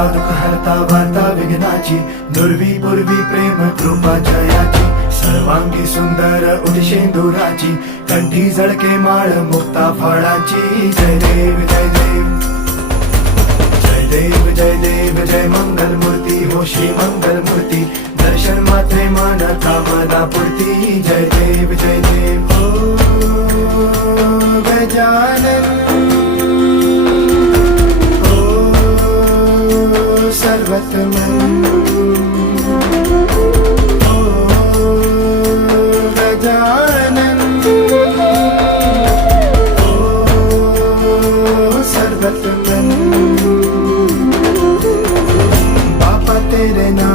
हरता दुःख हरता वार्ता विघ्नाची, दुर्वी पूर्वी प्रेम कृपा जयाची, सर्वांगी सुंदर उदिशेंदुराची, कंठी झळके माळ मुक्ता फळाची. जय देव जय देव जय देव जय देव जय मंगल मूर्ती हो श्री मंगल मूर्ती, दर्शन मात्रे मन कामना पूर्ती. जय देव जय देव हो गजानन हो सर्वतमन हो गजानन हो सर्वतमन. बापा तेरे नाम